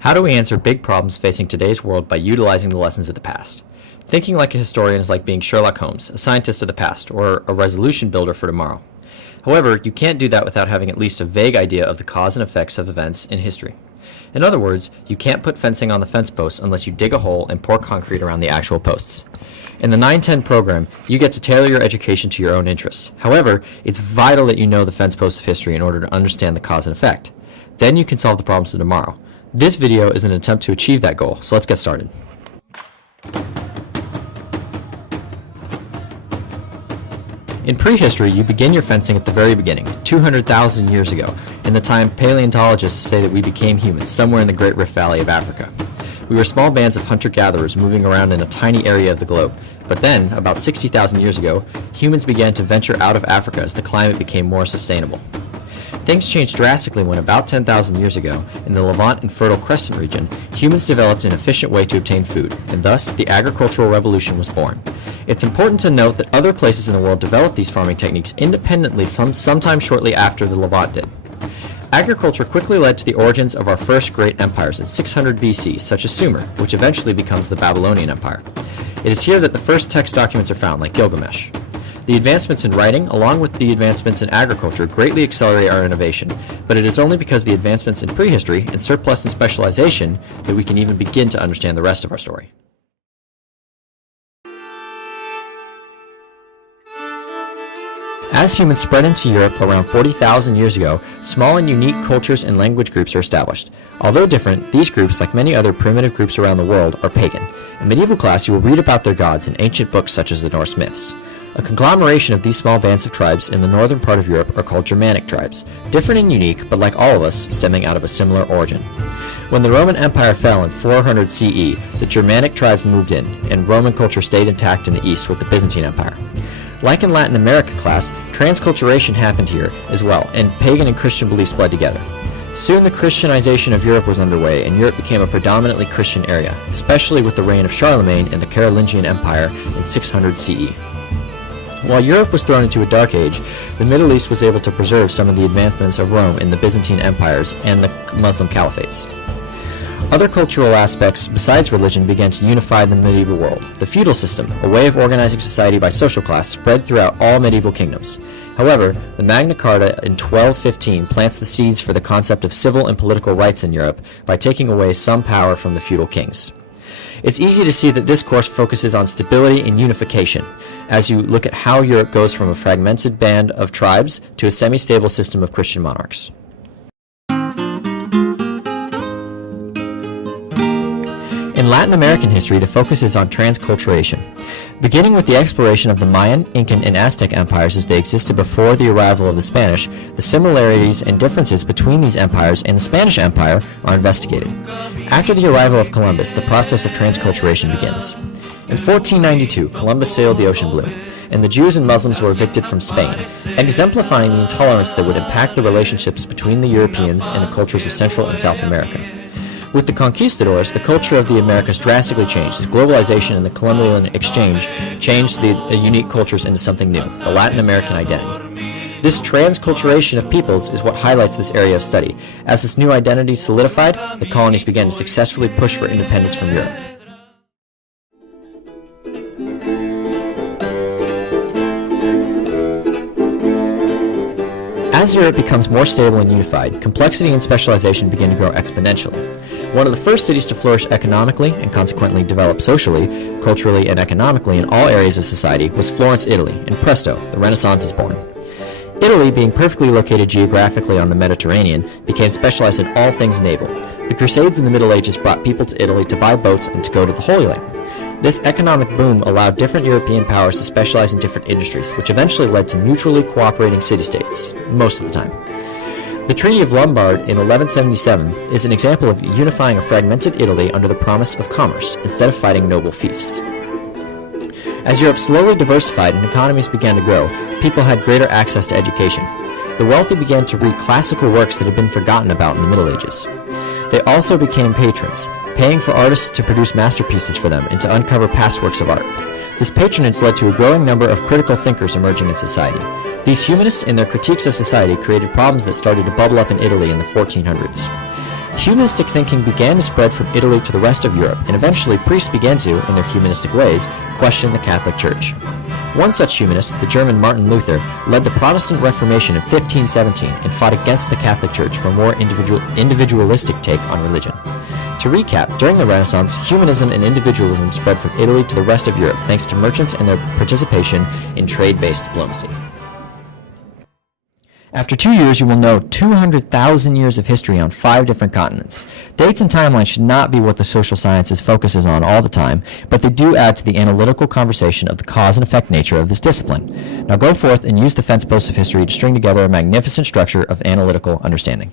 How do we answer big problems facing today's world by utilizing the lessons of the past? Thinking like a historian is like being Sherlock Holmes, a scientist of the past, or a resolution builder for tomorrow. However, you can't do that without having at least a vague idea of the cause and effects of events in history. In other words, you can't put fencing on the fence posts unless you dig a hole and pour concrete around the actual posts. In the 910 program, you get to tailor your education to your own interests. However, it's vital that you know the fence posts of history in order to understand the cause and effect. Then you can solve the problems of tomorrow. This video is an attempt to achieve that goal, so let's get started. In prehistory, you begin your fencing at the very beginning, 200,000 years ago, in the time paleontologists say that we became humans, somewhere in the Great Rift Valley of Africa. We were small bands of hunter-gatherers moving around in a tiny area of the globe. But then, about 60,000 years ago, humans began to venture out of Africa as the climate became more sustainable. Things changed drastically when about 10,000 years ago, in the Levant and Fertile Crescent region, humans developed an efficient way to obtain food, and thus the agricultural revolution was born. It's important to note that other places in the world developed these farming techniques independently from sometime shortly after the Levant did. Agriculture quickly led to the origins of our first great empires in 600 BC, such as Sumer, which eventually becomes the Babylonian Empire. It is here that the first text documents are found, like Gilgamesh. The advancements in writing, along with the advancements in agriculture, greatly accelerate our innovation, but it is only because of the advancements in prehistory and surplus and specialization that we can even begin to understand the rest of our story. As humans spread into Europe around 40,000 years ago, small and unique cultures and language groups are established. Although different, these groups, like many other primitive groups around the world, are pagan. In medieval class, you will read about their gods in ancient books such as the Norse myths. A conglomeration of these small bands of tribes in the northern part of Europe are called Germanic tribes, different and unique, but like all of us, stemming out of a similar origin. When the Roman Empire fell in 400 CE, the Germanic tribes moved in, and Roman culture stayed intact in the east with the Byzantine Empire. Like in Latin America class, transculturation happened here as well, and pagan and Christian beliefs bled together. Soon the Christianization of Europe was underway, and Europe became a predominantly Christian area, especially with the reign of Charlemagne and the Carolingian Empire in 600 CE. While Europe was thrown into a dark age, the Middle East was able to preserve some of the advancements of Rome in the Byzantine empires and the Muslim caliphates. Other cultural aspects besides religion began to unify the medieval world. The feudal system, a way of organizing society by social class, spread throughout all medieval kingdoms. However, the Magna Carta in 1215 plants the seeds for the concept of civil and political rights in Europe by taking away some power from the feudal kings. It's easy to see that this course focuses on stability and unification, as you look at how Europe goes from a fragmented band of tribes to a semi-stable system of Christian monarchs. In Latin American history, the focus is on transculturation. Beginning with the exploration of the Mayan, Incan, and Aztec empires as they existed before the arrival of the Spanish, the similarities and differences between these empires and the Spanish Empire are investigated. After the arrival of Columbus, the process of transculturation begins. In 1492, Columbus sailed the ocean blue, and the Jews and Muslims were evicted from Spain, exemplifying the intolerance that would impact the relationships between the Europeans and the cultures of Central and South America. With the conquistadors, the culture of the Americas drastically changed as globalization and the Columbian exchange changed the unique cultures into something new, the Latin American identity. This transculturation of peoples is what highlights this area of study. As this new identity solidified, the colonies began to successfully push for independence from Europe. As Europe becomes more stable and unified, complexity and specialization begin to grow exponentially. One of the first cities to flourish economically and consequently develop socially, culturally, and economically in all areas of society was Florence, Italy, and presto, the Renaissance is born. Italy, being perfectly located geographically on the Mediterranean, became specialized in all things naval. The Crusades in the Middle Ages brought people to Italy to buy boats and to go to the Holy Land. This economic boom allowed different European powers to specialize in different industries, which eventually led to mutually cooperating city-states, most of the time. The Treaty of Lombard in 1177 is an example of unifying a fragmented Italy under the promise of commerce, instead of fighting noble fiefs. As Europe slowly diversified and economies began to grow, people had greater access to education. The wealthy began to read classical works that had been forgotten about in the Middle Ages. They also became patrons, paying for artists to produce masterpieces for them and to uncover past works of art. This patronage led to a growing number of critical thinkers emerging in society. These humanists, in their critiques of society, created problems that started to bubble up in Italy in the 1400s. Humanistic thinking began to spread from Italy to the rest of Europe, and eventually priests began to, in their humanistic ways, question the Catholic Church. One such humanist, the German Martin Luther, led the Protestant Reformation in 1517 and fought against the Catholic Church for a more individualistic take on religion. To recap, during the Renaissance, humanism and individualism spread from Italy to the rest of Europe thanks to merchants and their participation in trade-based diplomacy. After 2 years, you will know 200,000 years of history on 5 different continents. Dates and timelines should not be what the social sciences focuses on all the time, but they do add to the analytical conversation of the cause and effect nature of this discipline. Now go forth and use the fence posts of history to string together a magnificent structure of analytical understanding.